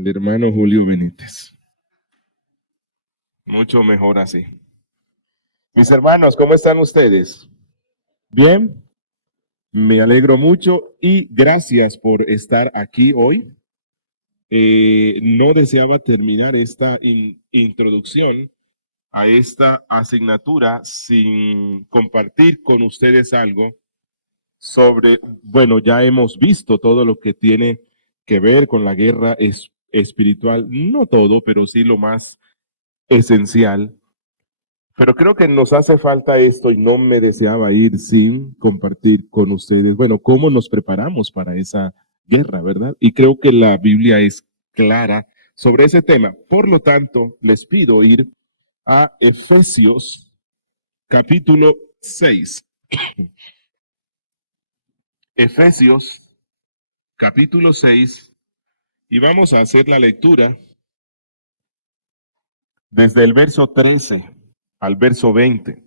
el hermano Julio Benítez. Mucho mejor así. Mis hermanos, ¿cómo están ustedes? ¿Bien? Me alegro mucho y gracias por estar aquí hoy. No deseaba terminar esta introducción a esta asignatura sin compartir con ustedes algo sobre, bueno, ya hemos visto todo lo que tiene que ver con la guerra espiritual, no todo, pero sí lo más esencial. Pero creo que nos hace falta esto y no me deseaba ir sin compartir con ustedes, bueno, cómo nos preparamos para esa guerra, ¿verdad? Y creo que la Biblia es clara sobre ese tema. Por lo tanto, les pido ir a Efesios capítulo 6. Efesios capítulo 6 y vamos a hacer la lectura desde el verso 13 al verso 20.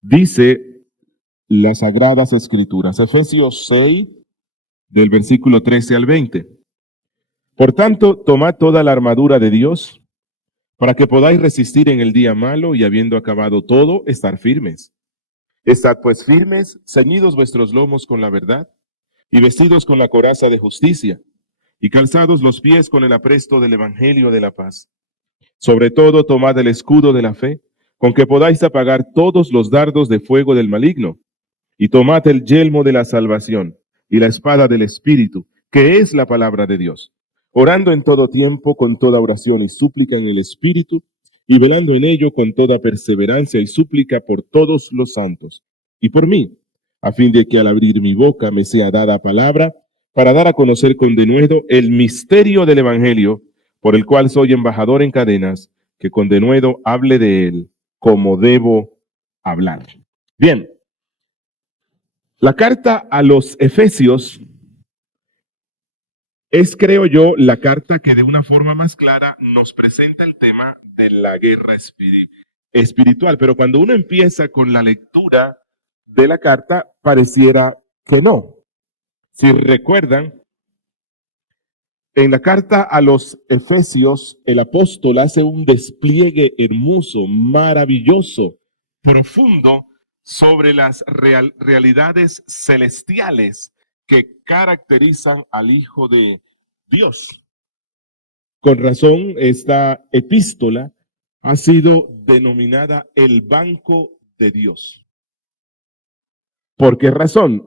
Dice las Sagradas Escrituras, Efesios 6, del versículo 13 al 20. Por tanto, tomad toda la armadura de Dios para que podáis resistir en el día malo y habiendo acabado todo, estar firmes. Estad pues firmes, ceñidos vuestros lomos con la verdad y vestidos con la coraza de justicia y calzados los pies con el apresto del evangelio de la paz. Sobre todo, tomad el escudo de la fe, con que podáis apagar todos los dardos de fuego del maligno, y tomad el yelmo de la salvación y la espada del Espíritu, que es la palabra de Dios, orando en todo tiempo con toda oración y súplica en el Espíritu, y velando en ello con toda perseverancia y súplica por todos los santos, y por mí, a fin de que al abrir mi boca me sea dada palabra, para dar a conocer con denuedo el misterio del Evangelio, por el cual soy embajador en cadenas, que con denuedo hable de él como debo hablar. Bien, la carta a los Efesios es, creo yo, la carta que de una forma más clara nos presenta el tema de la guerra espiritual. Pero cuando uno empieza con la lectura de la carta, pareciera que no. Si recuerdan, en la carta a los Efesios, el apóstol hace un despliegue hermoso, maravilloso, profundo sobre las realidades celestiales que caracterizan al Hijo de Dios. Con razón, esta epístola ha sido denominada el banco de Dios. ¿Por qué razón?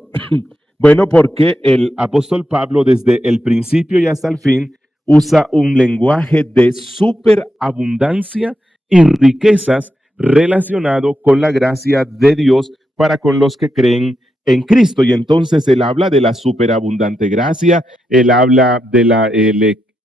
Bueno, porque el apóstol Pablo desde el principio y hasta el fin usa un lenguaje de superabundancia y riquezas relacionado con la gracia de Dios para con los que creen en Cristo. Y entonces él habla de la superabundante gracia, él habla de la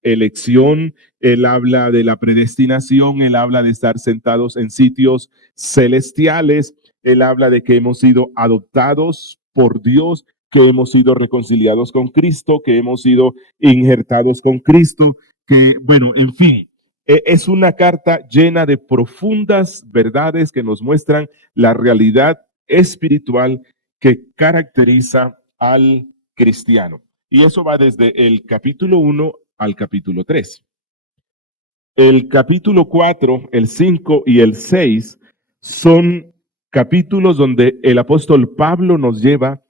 elección, él habla de la predestinación, él habla de estar sentados en sitios celestiales, él habla de que hemos sido adoptados por Dios, que hemos sido reconciliados con Cristo, que hemos sido injertados con Cristo, que, bueno, en fin, es una carta llena de profundas verdades que nos muestran la realidad espiritual que caracteriza al cristiano. Y eso va desde el capítulo 1 al capítulo 3. El capítulo 4, el 5 y el 6 son capítulos donde el apóstol Pablo nos lleva,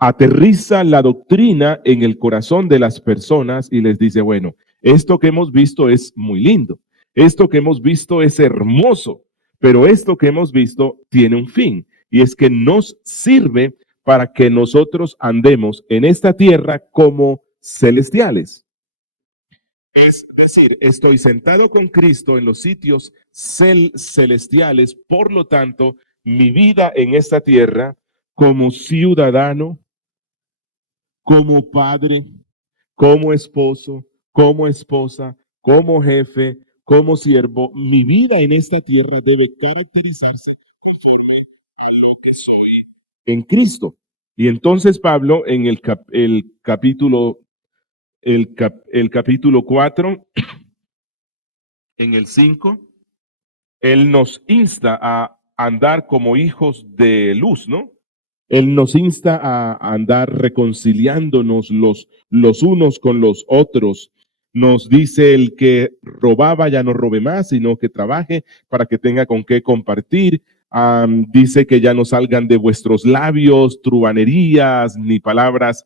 aterriza la doctrina en el corazón de las personas y les dice, bueno, esto que hemos visto es muy lindo, esto que hemos visto es hermoso, pero esto que hemos visto tiene un fin y es que nos sirve para que nosotros andemos en esta tierra como celestiales. Es decir, estoy sentado con Cristo en los sitios celestiales, por lo tanto, mi vida en esta tierra como ciudadano, como padre, como esposo, como esposa, como jefe, como siervo, mi vida en esta tierra debe caracterizarse conforme a lo que soy en Cristo. Y entonces Pablo en el capítulo 4, en el 5, él nos insta a andar como hijos de luz, ¿no? Él nos insta a andar reconciliándonos los unos con los otros. Nos dice el que robaba ya no robe más, sino que trabaje para que tenga con qué compartir. Dice que ya no salgan de vuestros labios truhanerías ni palabras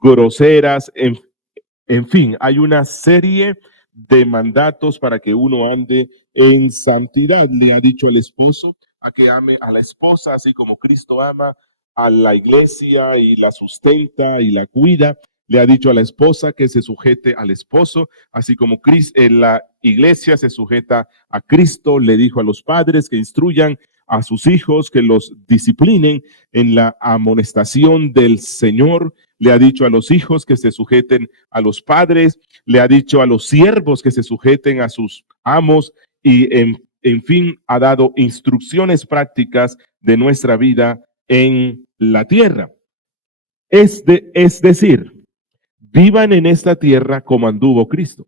groseras. En fin, hay una serie de mandatos para que uno ande en santidad. Le ha dicho el esposo a que ame a la esposa, así como Cristo ama a la iglesia y la sustenta y la cuida. Le ha dicho a la esposa que se sujete al esposo, así como la iglesia se sujeta a Cristo. Le dijo a los padres que instruyan a sus hijos, que los disciplinen en la amonestación del Señor. Le ha dicho a los hijos que se sujeten a los padres, le ha dicho a los siervos que se sujeten a sus amos y en fin, ha dado instrucciones prácticas de nuestra vida en la tierra. Es decir, vivan en esta tierra como anduvo Cristo.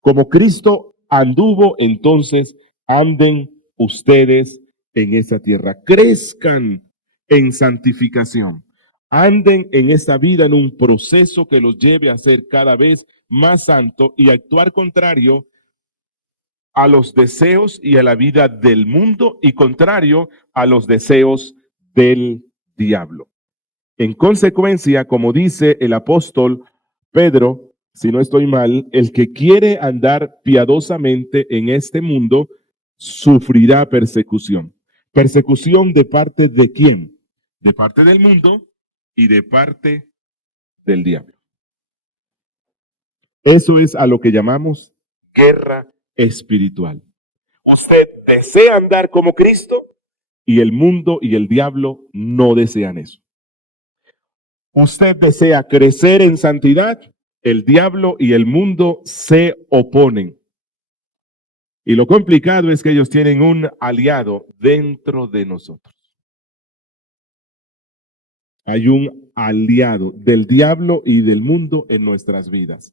Como Cristo anduvo, entonces anden ustedes en esa tierra. Crezcan en santificación. Anden en esta vida en un proceso que los lleve a ser cada vez más santo y actuar contrario a los deseos y a la vida del mundo y contrario a los deseos del diablo. En consecuencia, como dice el apóstol Pedro, si no estoy mal, el que quiere andar piadosamente en este mundo sufrirá persecución. ¿Persecución de parte de quién? De parte del mundo y de parte del diablo. Eso es a lo que llamamos guerra espiritual. Usted desea andar como Cristo y el mundo y el diablo no desean eso. Usted desea crecer en santidad, el diablo y el mundo se oponen. Y lo complicado es que ellos tienen un aliado dentro de nosotros. Hay un aliado del diablo y del mundo en nuestras vidas.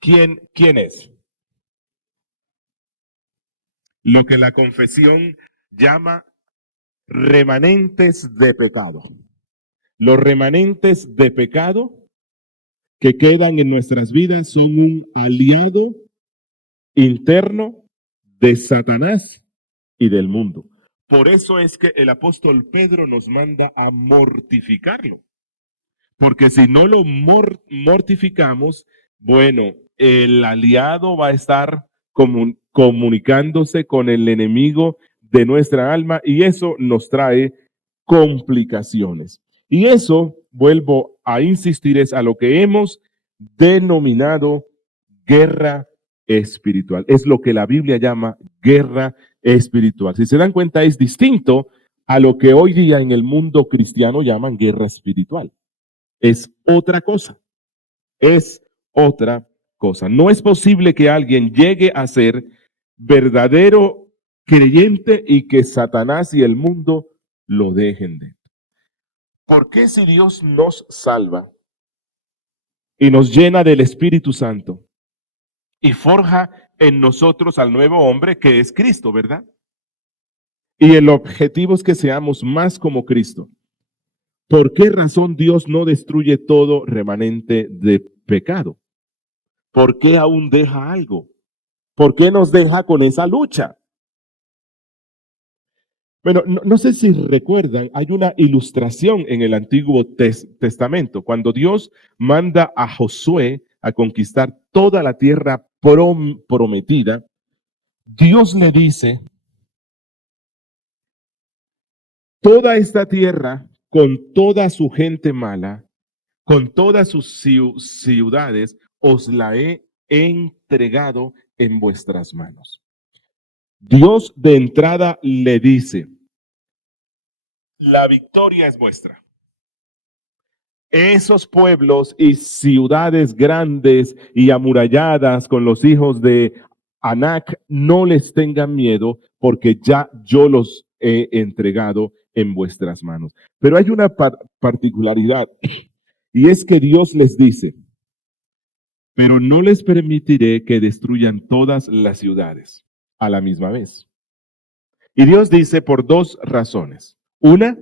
¿Quién es? Lo que la confesión llama remanentes de pecado. Los remanentes de pecado que quedan en nuestras vidas son un aliado interno de Satanás y del mundo. Por eso es que el apóstol Pedro nos manda a mortificarlo. Porque si no lo mortificamos, bueno, el aliado va a estar comunicándose con el enemigo de nuestra alma y eso nos trae complicaciones. Y eso, vuelvo a insistir, es a lo que hemos denominado guerra espiritual. Es lo que la Biblia llama guerra espiritual. Si se dan cuenta, es distinto a lo que hoy día en el mundo cristiano llaman guerra espiritual. Es otra cosa. Es otra cosa. No es posible que alguien llegue a ser verdadero creyente y que Satanás y el mundo lo dejen de. ¿Por qué si Dios nos salva y nos llena del Espíritu Santo y forja en nosotros al nuevo hombre que es Cristo, ¿verdad? Y el objetivo es que seamos más como Cristo. ¿Por qué razón Dios no destruye todo remanente de pecado? ¿Por qué aún deja algo? ¿Por qué nos deja con esa lucha? Bueno, no sé si recuerdan, hay una ilustración en el Antiguo Testamento, cuando Dios manda a Josué a conquistar toda la tierra prometida, Dios le dice, toda esta tierra, con toda su gente mala, con todas sus ciudades, os la he entregado en vuestras manos. Dios de entrada le dice, la victoria es vuestra. Esos pueblos y ciudades grandes y amuralladas con los hijos de Anac, no les tengan miedo porque ya yo los he entregado en vuestras manos. Pero hay una particularidad y es que Dios les dice, pero no les permitiré que destruyan todas las ciudades a la misma vez. Y Dios dice por dos razones. Una,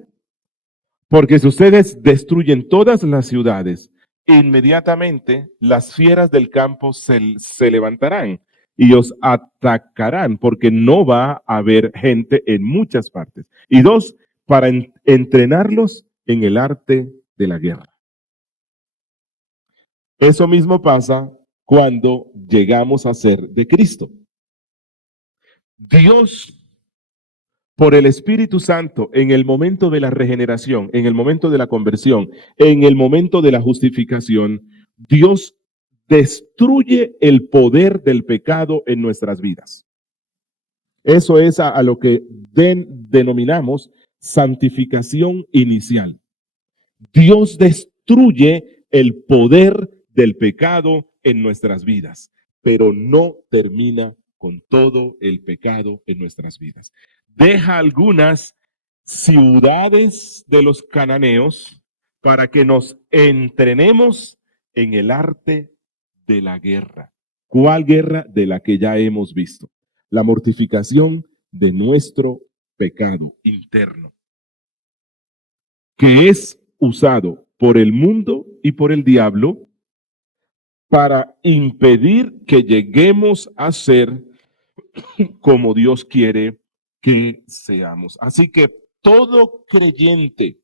Porque si ustedes destruyen todas las ciudades, inmediatamente las fieras del campo se levantarán y os atacarán, porque no va a haber gente en muchas partes. Y dos, para entrenarlos en el arte de la guerra. Eso mismo pasa cuando llegamos a ser de Cristo. Dios, por el Espíritu Santo, en el momento de la regeneración, en el momento de la conversión, en el momento de la justificación, Dios destruye el poder del pecado en nuestras vidas. Eso es a lo que denominamos santificación inicial. Dios destruye el poder del pecado en nuestras vidas, pero no termina con todo el pecado en nuestras vidas. Deja algunas ciudades de los cananeos para que nos entrenemos en el arte de la guerra. ¿Cuál guerra? De la que ya hemos visto. La mortificación de nuestro pecado interno, que es usado por el mundo y por el diablo para impedir que lleguemos a ser como Dios quiere que seamos. Así que todo creyente,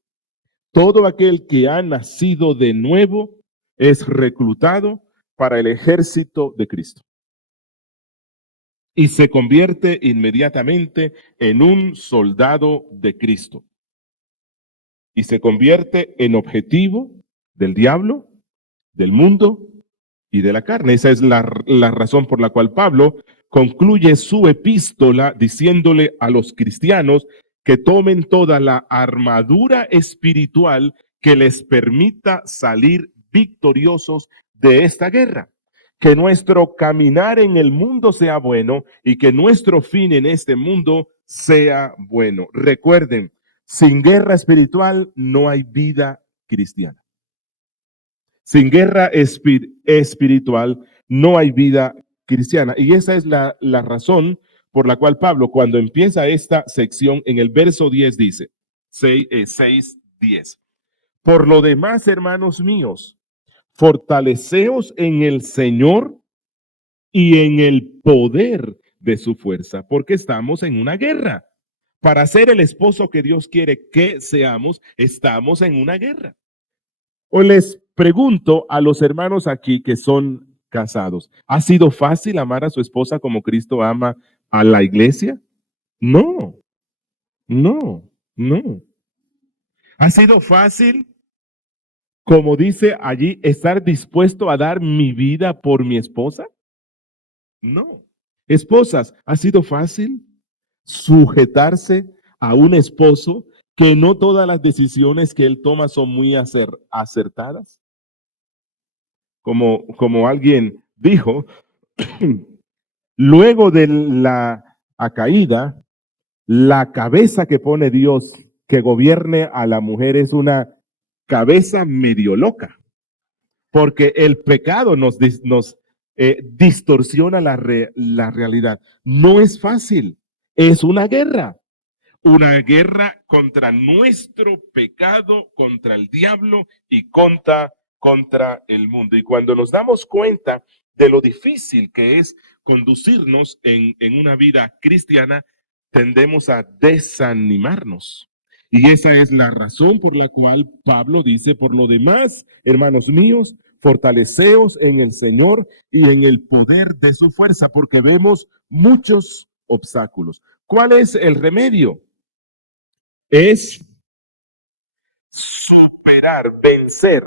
todo aquel que ha nacido de nuevo, es reclutado para el ejército de Cristo. Y se convierte inmediatamente en un soldado de Cristo. Y se convierte en objetivo del diablo, del mundo y de la carne. Esa es la razón por la cual Pablo concluye su epístola diciéndole a los cristianos que tomen toda la armadura espiritual que les permita salir victoriosos de esta guerra. Que nuestro caminar en el mundo sea bueno y que nuestro fin en este mundo sea bueno. Recuerden, sin guerra espiritual no hay vida cristiana. Sin guerra espiritual no hay vida cristiana. Y esa es la razón por la cual Pablo, cuando empieza esta sección, en el verso 10 dice, 6:10. Por lo demás, hermanos míos, fortaleceos en el Señor y en el poder de su fuerza, porque estamos en una guerra. Para ser el esposo que Dios quiere que seamos, estamos en una guerra. O les pregunto a los hermanos aquí que son casados, ¿ha sido fácil amar a su esposa como Cristo ama a la iglesia? No, no, no. ¿Ha sido fácil, como dice allí, estar dispuesto a dar mi vida por mi esposa? No. Esposas, ¿ha sido fácil sujetarse a un esposo que no todas las decisiones que él toma son muy acertadas? Como alguien dijo, luego de la caída, la cabeza que pone Dios que gobierne a la mujer es una cabeza medio loca, porque el pecado nos distorsiona la realidad. No es fácil, es una guerra contra nuestro pecado, contra el diablo y contra el mundo. Y cuando nos damos cuenta de lo difícil que es conducirnos en una vida cristiana, tendemos a desanimarnos. Y esa es la razón por la cual Pablo dice, por lo demás, hermanos míos, fortaleceos en el Señor y en el poder de su fuerza, porque vemos muchos obstáculos. ¿Cuál es el remedio? Es superar, vencer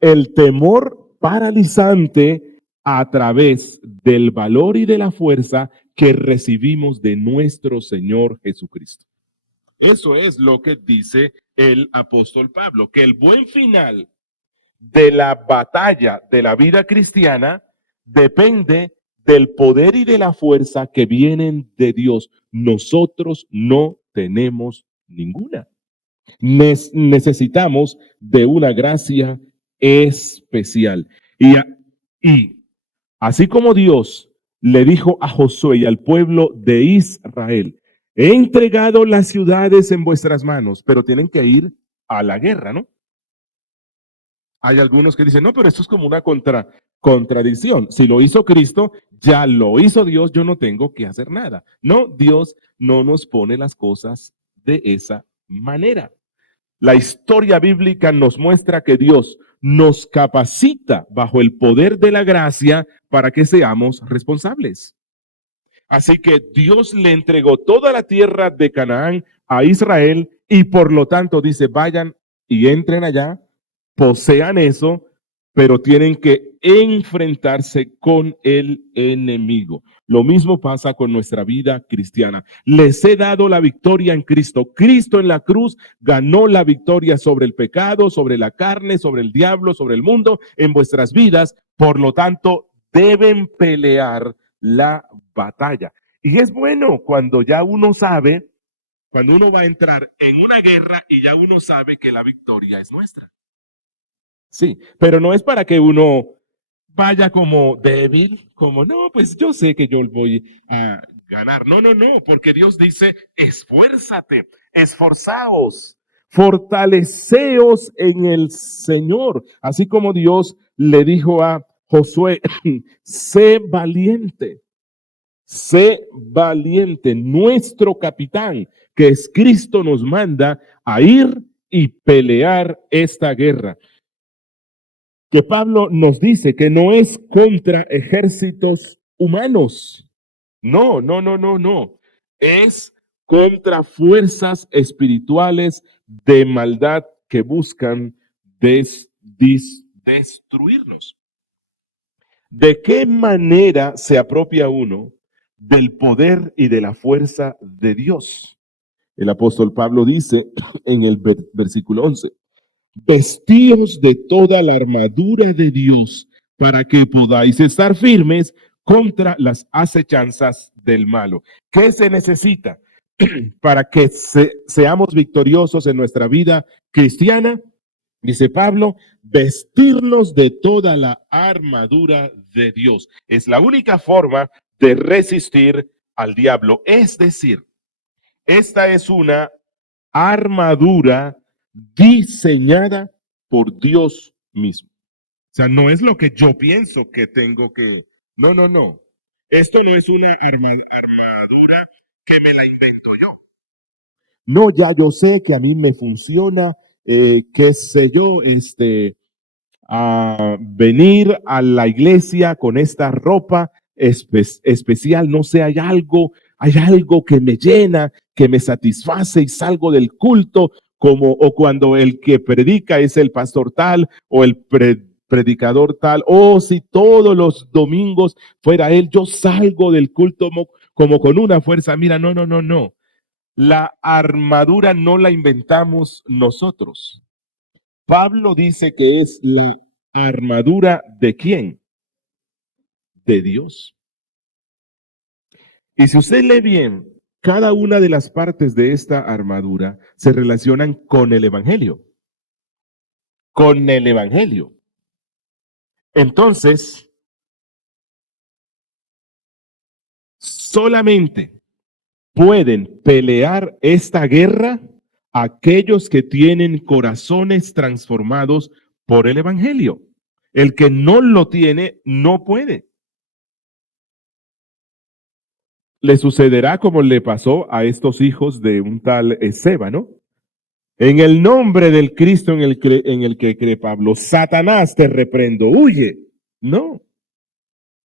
el temor paralizante a través del valor y de la fuerza que recibimos de nuestro Señor Jesucristo. Eso es lo que dice el apóstol Pablo, que el buen final de la batalla de la vida cristiana depende del poder y de la fuerza que vienen de Dios. Nosotros no tenemos ninguna. Necesitamos de una gracia especial. Y así como Dios le dijo a Josué y al pueblo de Israel, he entregado las ciudades en vuestras manos, pero tienen que ir a la guerra, ¿no? Hay algunos que dicen, no, pero esto es como una contradicción. Si lo hizo Cristo, ya lo hizo Dios, yo no tengo que hacer nada. No, Dios no nos pone las cosas de esa manera. La historia bíblica nos muestra que Dios nos capacita bajo el poder de la gracia para que seamos responsables. Así que Dios le entregó toda la tierra de Canaán a Israel y por lo tanto dice, vayan y entren allá, posean eso, pero tienen que enfrentarse con el enemigo. Lo mismo pasa con nuestra vida cristiana. Les he dado la victoria en Cristo. Cristo en la cruz ganó la victoria sobre el pecado, sobre la carne, sobre el diablo, sobre el mundo en vuestras vidas. Por lo tanto, deben pelear la batalla. Y es bueno cuando ya uno sabe, cuando uno va a entrar en una guerra y ya uno sabe que la victoria es nuestra. Sí, pero no es para que uno vaya como débil, como no, pues yo sé que yo voy a ganar. No, no, no, porque Dios dice, esfuérzate, esforzaos, fortaleceos en el Señor, así como Dios le dijo a Josué, sé valiente. Sé valiente, nuestro capitán, que es Cristo, nos manda a ir y pelear esta guerra. Que Pablo nos dice que no es contra ejércitos humanos. No, no, no, no, no. Es contra fuerzas espirituales de maldad que buscan destruirnos. ¿De qué manera se apropia uno del poder y de la fuerza de Dios? El apóstol Pablo dice en el versículo 11, vestíos de toda la armadura de Dios para que podáis estar firmes contra las acechanzas del malo. ¿Qué se necesita para que seamos victoriosos en nuestra vida cristiana? Dice Pablo, vestirnos de toda la armadura de Dios. Es la única forma de resistir al diablo. Es decir, esta es una armadura diseñada por Dios mismo. O sea, no es lo que yo pienso que tengo que... No, no, no. Esto no es una armadura que me la invento yo. No, ya yo sé que a mí me funciona, qué sé yo, a venir a la iglesia con esta ropa especial, no sé, hay algo que me llena, que me satisface y salgo del culto, como o cuando el que predica es el pastor tal o el predicador tal, o si todos los domingos fuera él, yo salgo del culto como con una fuerza. Mira, no, no, no, no. La armadura no la inventamos nosotros. Pablo dice que es la armadura de quién? De Dios. Y si usted lee bien, cada una de las partes de esta armadura se relacionan con el Evangelio. Con el Evangelio. Entonces, solamente pueden pelear esta guerra aquellos que tienen corazones transformados por el Evangelio. El que no lo tiene, no puede. Le sucederá como le pasó a estos hijos de un tal Seba, ¿no? En el nombre del Cristo en el que cree Pablo, Satanás te reprendo, huye. No,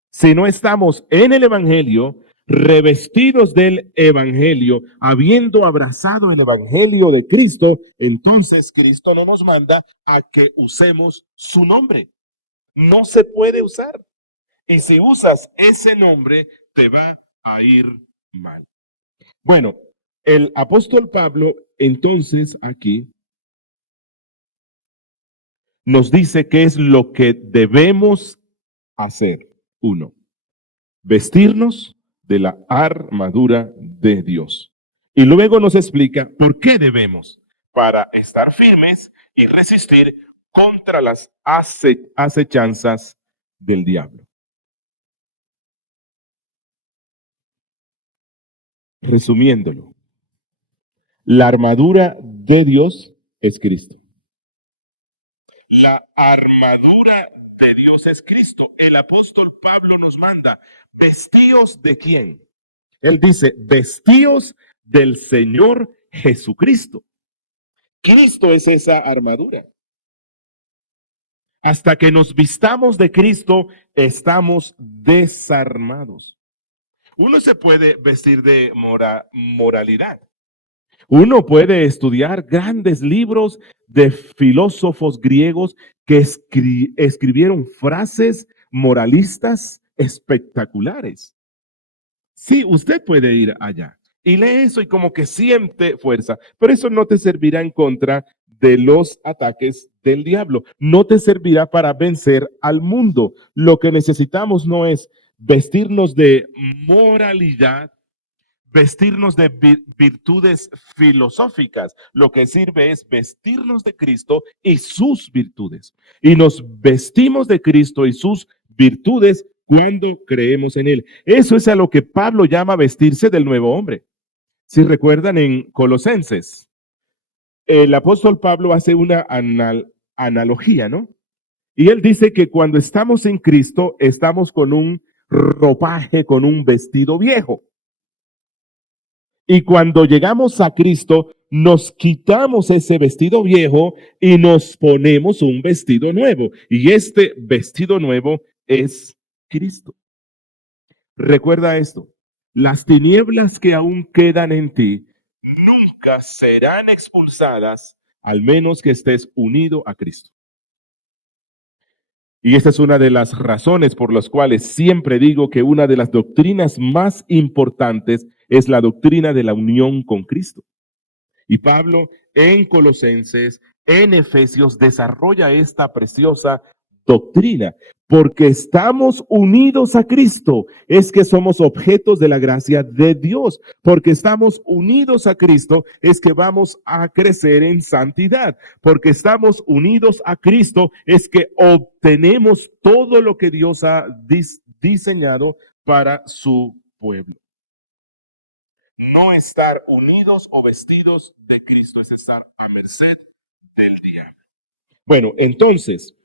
si no estamos en el Evangelio, revestidos del Evangelio, habiendo abrazado el Evangelio de Cristo, entonces Cristo no nos manda a que usemos su nombre. No se puede usar. Y si usas ese nombre, te va a ir mal. Bueno, el apóstol Pablo, entonces aquí nos dice qué es lo que debemos hacer. Uno, vestirnos de la armadura de Dios. Y luego nos explica por qué debemos, para estar firmes y resistir contra las acechanzas del diablo. Resumiéndolo, la armadura de Dios es Cristo. La armadura de Dios es Cristo. El apóstol Pablo nos manda, ¿vestíos de quién? Él dice, vestíos del Señor Jesucristo. Cristo es esa armadura. Hasta que nos vistamos de Cristo, estamos desarmados. Uno se puede vestir de moralidad. Uno puede estudiar grandes libros de filósofos griegos que escribieron frases moralistas espectaculares. Sí, usted puede ir allá y lee eso y como que siente fuerza, pero eso no te servirá en contra de los ataques del diablo. No te servirá para vencer al mundo. Lo que necesitamos no es vestirnos de moralidad, vestirnos de virtudes filosóficas. Lo que sirve es vestirnos de Cristo y sus virtudes. Y nos vestimos de Cristo y sus virtudes cuando creemos en Él. Eso es a lo que Pablo llama vestirse del nuevo hombre. Si recuerdan en Colosenses, el apóstol Pablo hace una analogía, ¿no? Y él dice que cuando estamos en Cristo, estamos con un ropaje, con un vestido viejo. Y cuando llegamos a Cristo, nos quitamos ese vestido viejo y nos ponemos un vestido nuevo. Y este vestido nuevo es Cristo. Recuerda esto, las tinieblas que aún quedan en ti nunca serán expulsadas al menos que estés unido a Cristo. Y esta es una de las razones por las cuales siempre digo que una de las doctrinas más importantes es la doctrina de la unión con Cristo. Y Pablo en Colosenses, en Efesios, desarrolla esta preciosa doctrina. Porque estamos unidos a Cristo, es que somos objetos de la gracia de Dios. Porque estamos unidos a Cristo, es que vamos a crecer en santidad. Porque estamos unidos a Cristo, es que obtenemos todo lo que Dios ha diseñado para su pueblo. No estar unidos o vestidos de Cristo es estar a merced del diablo. Bueno, entonces,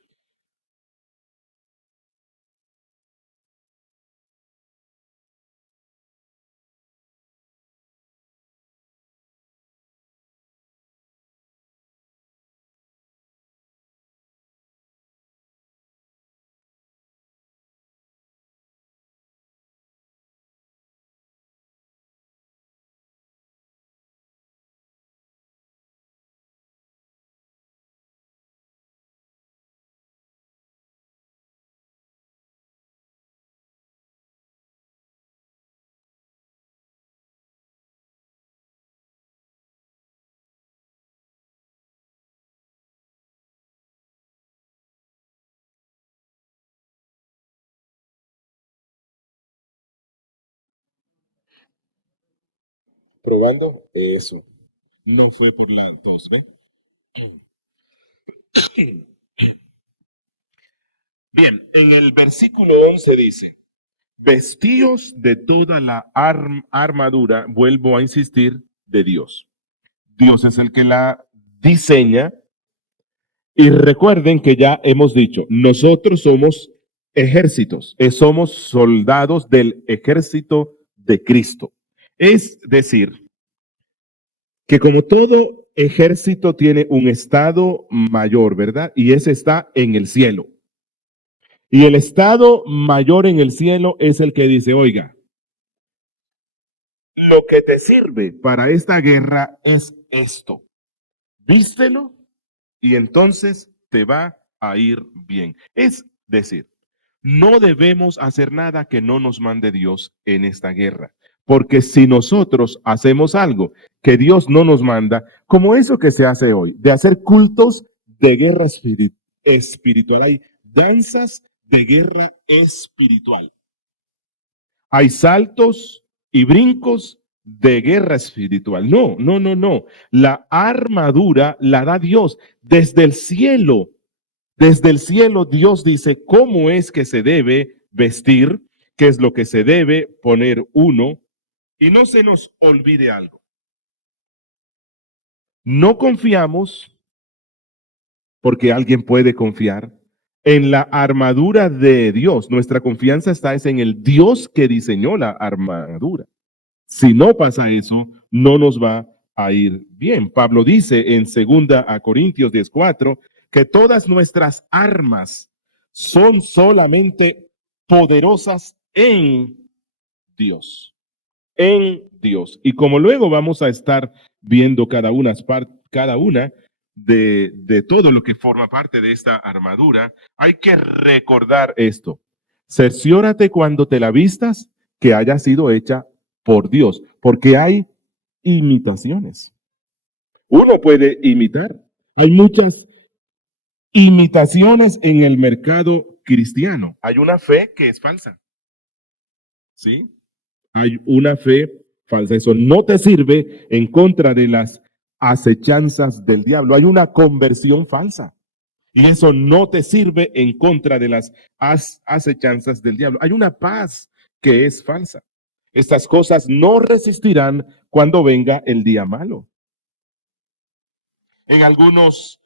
probando eso. No fue por la tos, ¿ve? Bien, el versículo 11 dice, vestíos de toda la armadura, vuelvo a insistir, de Dios. Dios es el que la diseña. Y recuerden que ya hemos dicho, nosotros somos ejércitos, somos soldados del ejército de Cristo. Es decir, que como todo ejército tiene un estado mayor, ¿verdad? Y ese está en el cielo. Y el estado mayor en el cielo es el que dice, oiga, lo que te sirve para esta guerra es esto. Vístelo y entonces te va a ir bien. Es decir, no debemos hacer nada que no nos mande Dios en esta guerra. Porque si nosotros hacemos algo que Dios no nos manda, como eso que se hace hoy, de hacer cultos de guerra espiritual, hay danzas de guerra espiritual. Hay saltos y brincos de guerra espiritual. No, no, no, no. La armadura la da Dios desde el cielo. Desde el cielo Dios dice cómo es que se debe vestir, qué es lo que se debe poner uno. Y no se nos olvide algo. No confiamos porque alguien puede confiar en la armadura de Dios. Nuestra confianza está en el Dios que diseñó la armadura. Si no pasa eso, no nos va a ir bien. Pablo dice en 2 Corintios 10:4 que todas nuestras armas son solamente poderosas en Dios. En Dios. Y como luego vamos a estar viendo cada una de todo lo que forma parte de esta armadura, hay que recordar esto. Cerciórate cuando te la vistas que haya sido hecha por Dios, porque hay imitaciones. Uno puede imitar. Hay muchas imitaciones en el mercado cristiano. Hay una fe que es falsa. ¿Sí? Hay una fe falsa. Eso no te sirve en contra de las acechanzas del diablo. Hay una conversión falsa. Y eso no te sirve en contra de las acechanzas del diablo. Hay una paz que es falsa. Estas cosas no resistirán cuando venga el día malo. En algunos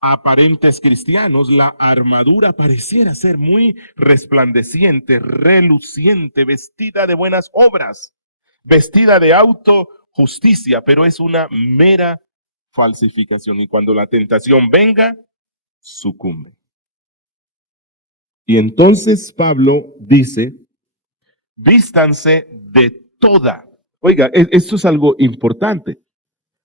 aparentes cristianos, la armadura pareciera ser muy resplandeciente, reluciente, vestida de buenas obras, vestida de autojusticia, pero es una mera falsificación. Y cuando la tentación venga, sucumbe. Y entonces Pablo dice, vístanse de toda. Oiga, esto es algo importante.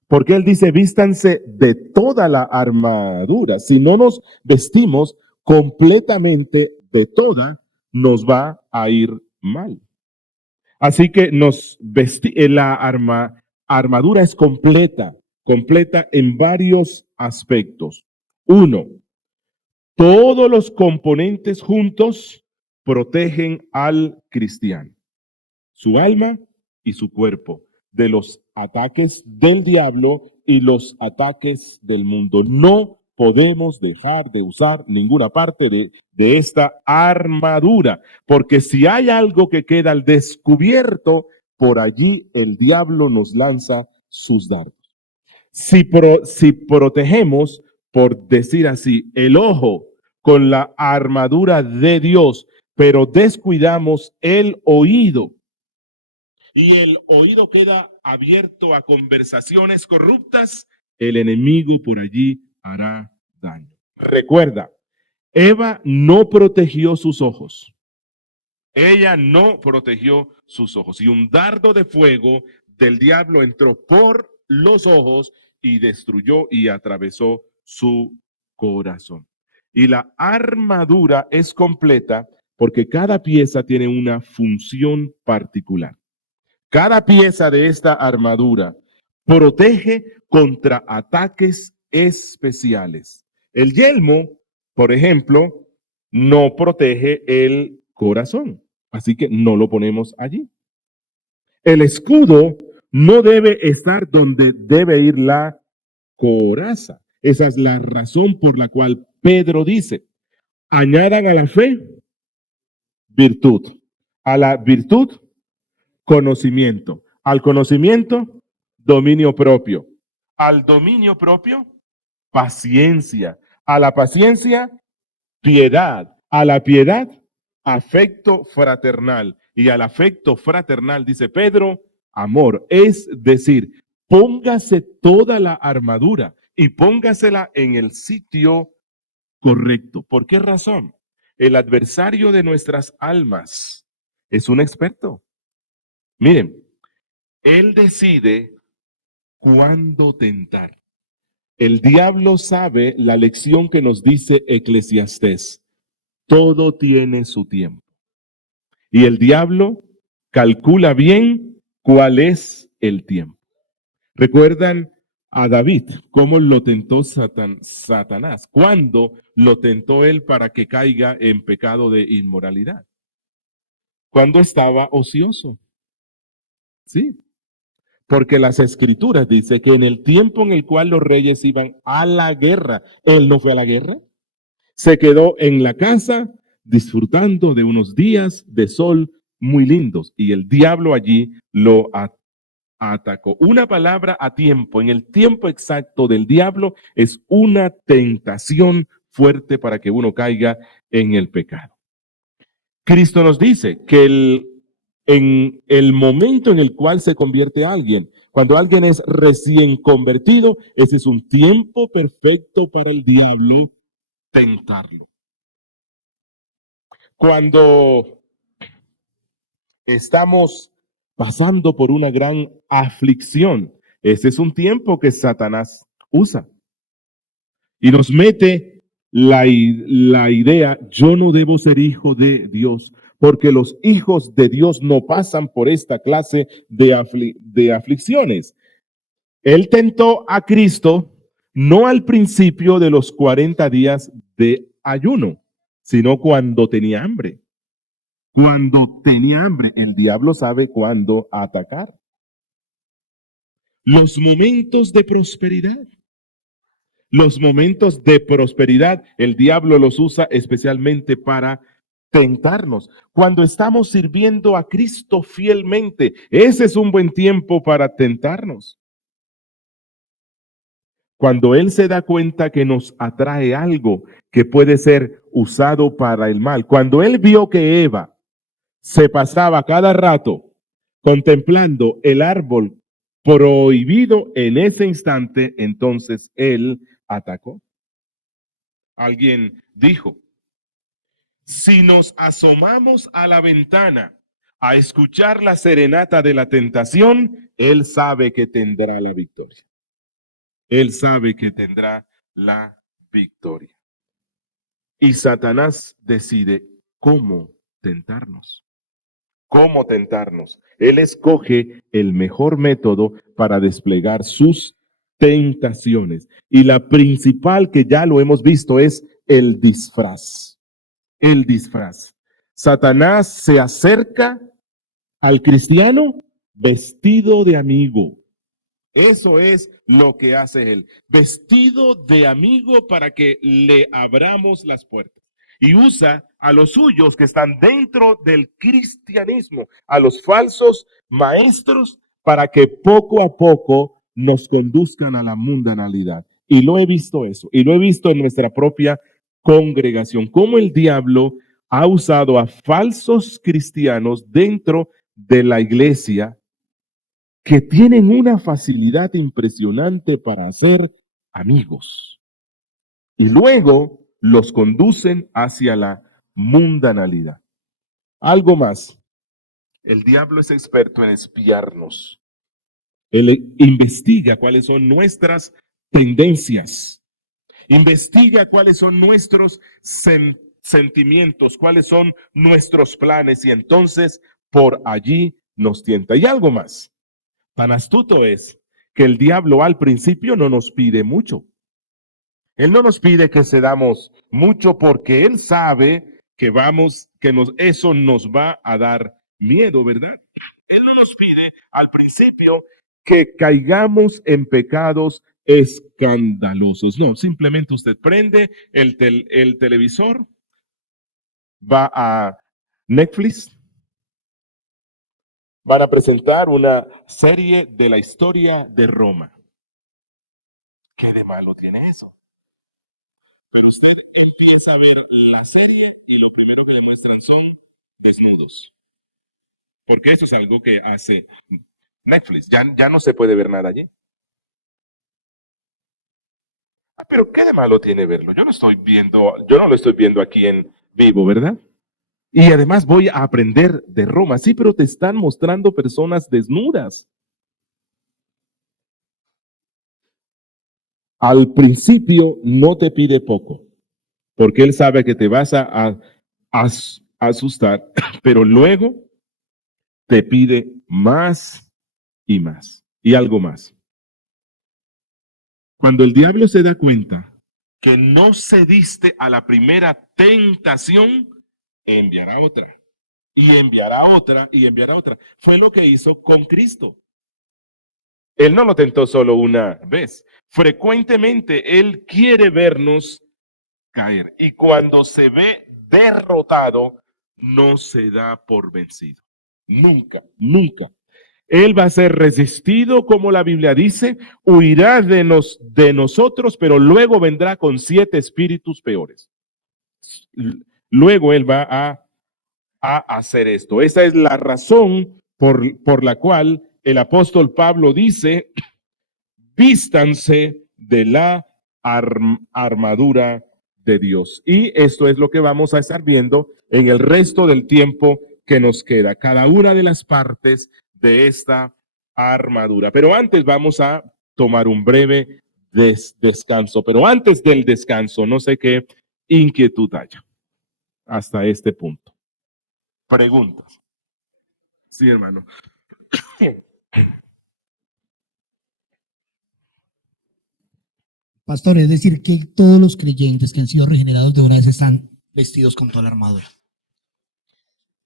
Porque él dice, vístanse de toda la armadura. Si no nos vestimos completamente de toda, nos va a ir mal. Así que la armadura es completa en varios aspectos. Uno, todos los componentes juntos protegen al cristiano, su alma y su cuerpo, de los ataques del diablo y los ataques del mundo. No podemos dejar de usar ninguna parte de esta armadura, porque si hay algo que queda al descubierto, por allí el diablo nos lanza sus dardos. Si protegemos, por decir así, el ojo con la armadura de Dios, pero descuidamos el oído, y el oído queda abierto a conversaciones corruptas, el enemigo por allí hará daño. Recuerda, Eva no protegió sus ojos. Ella no protegió sus ojos. Y un dardo de fuego del diablo entró por los ojos y destruyó y atravesó su corazón. Y la armadura es completa porque cada pieza tiene una función particular. Cada pieza de esta armadura protege contra ataques especiales. El yelmo, por ejemplo, no protege el corazón, así que no lo ponemos allí. El escudo no debe estar donde debe ir la coraza. Esa es la razón por la cual Pedro dice, añadan a la fe virtud, a la virtud conocimiento, al conocimiento dominio propio, al dominio propio paciencia, a la paciencia piedad, a la piedad afecto fraternal y al afecto fraternal, dice Pedro, amor. Es decir, póngase toda la armadura y póngasela en el sitio correcto. ¿Por qué razón? El adversario de nuestras almas es un experto. Miren, él decide cuándo tentar. El diablo sabe la lección que nos dice Eclesiastés. Todo tiene su tiempo. Y el diablo calcula bien cuál es el tiempo. ¿Recuerdan a David cómo lo tentó Satanás? ¿Cuándo lo tentó él para que caiga en pecado de inmoralidad? Cuando estaba ocioso. Sí. Porque las escrituras dicen que en el tiempo en el cual los reyes iban a la guerra, él no fue a la guerra. Se quedó en la casa disfrutando de unos días de sol muy lindos y el diablo allí lo atacó. Una palabra a tiempo, en el tiempo exacto del diablo, es una tentación fuerte para que uno caiga en el pecado. Cristo nos dice que en el momento en el cual se convierte alguien, cuando alguien es recién convertido, ese es un tiempo perfecto para el diablo tentarlo. Cuando estamos pasando por una gran aflicción, ese es un tiempo que Satanás usa y nos mete la idea, yo no debo ser hijo de Dios, porque los hijos de Dios no pasan por esta clase de aflicciones. Él tentó a Cristo no al principio de los 40 días de ayuno, sino cuando tenía hambre. Cuando tenía hambre, el diablo sabe cuándo atacar. Los momentos de prosperidad. Los momentos de prosperidad, el diablo los usa especialmente para tentarnos. Cuando estamos sirviendo a Cristo fielmente, ese es un buen tiempo para tentarnos. Cuando Él se da cuenta que nos atrae algo que puede ser usado para el mal. Cuando Él vio que Eva se pasaba cada rato contemplando el árbol prohibido en ese instante, entonces Él atacó. Alguien dijo, si nos asomamos a la ventana a escuchar la serenata de la tentación, Él sabe que tendrá la victoria. Él sabe que tendrá la victoria. Y Satanás decide cómo tentarnos. ¿Cómo tentarnos? Él escoge el mejor método para desplegar sus tentaciones. Y la principal, que ya lo hemos visto, es el disfraz. El disfraz. Satanás se acerca al cristiano vestido de amigo. Eso es lo que hace él. Vestido de amigo para que le abramos las puertas. Y usa a los suyos que están dentro del cristianismo, a los falsos maestros, para que poco a poco nos conduzcan a la mundanalidad. Y lo he visto eso, y lo he visto en nuestra propia congregación, cómo el diablo ha usado a falsos cristianos dentro de la iglesia que tienen una facilidad impresionante para hacer amigos. Y luego los conducen hacia la mundanalidad. Algo más. El diablo es experto en espiarnos. Él investiga cuáles son nuestras tendencias. Investiga cuáles son nuestros sentimientos, cuáles son nuestros planes y entonces por allí nos tienta. Y algo más. Tan astuto es que el diablo al principio no nos pide mucho. Él no nos pide que cedamos mucho porque él sabe que eso nos va a dar miedo, ¿verdad? Él no nos pide al principio que caigamos en pecados escandalosos. No, simplemente usted prende el televisor, va a Netflix, van a presentar una serie de la historia de Roma. ¿Qué de malo tiene eso? Pero usted empieza a ver la serie y lo primero que le muestran son desnudos. Porque eso es algo que hace Netflix. Ya no se puede ver nada allí. Pero ¿qué de malo tiene verlo? Yo no lo estoy viendo aquí en vivo, ¿verdad? Y además voy a aprender de Roma. Sí, pero te están mostrando personas desnudas. Al principio no te pide poco, porque él sabe que te vas a asustar, pero luego te pide más y más. Y algo más. Cuando el diablo se da cuenta que no cediste a la primera tentación, enviará otra. Y enviará otra y enviará otra. Fue lo que hizo con Cristo. Él no lo tentó solo una vez. Frecuentemente Él quiere vernos caer. Y cuando se ve derrotado, no se da por vencido. Nunca, nunca. Él va a ser resistido, como la Biblia dice, huirá de nosotros, pero luego vendrá con 7 espíritus peores. Luego Él va a hacer esto. Esa es la razón por la cual el apóstol Pablo dice, vístanse de la armadura de Dios. Y esto es lo que vamos a estar viendo en el resto del tiempo que nos queda, cada una de las partes de esta armadura. Pero antes vamos a tomar un breve descanso. Pero antes del descanso, no sé qué inquietud haya hasta este punto. Preguntas. Sí, hermano. Pastor, es decir, que todos los creyentes que han sido regenerados de una vez están vestidos con toda la armadura.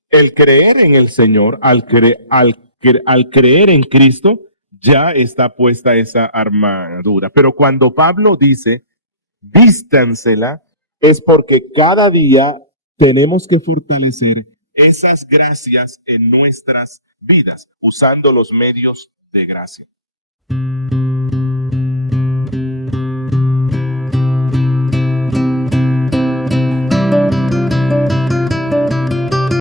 El creer en el Señor, al creer en Cristo, ya está puesta esa armadura. Pero cuando Pablo dice, vístansela, es porque cada día tenemos que fortalecer esas gracias en nuestras vidas, usando los medios de gracia.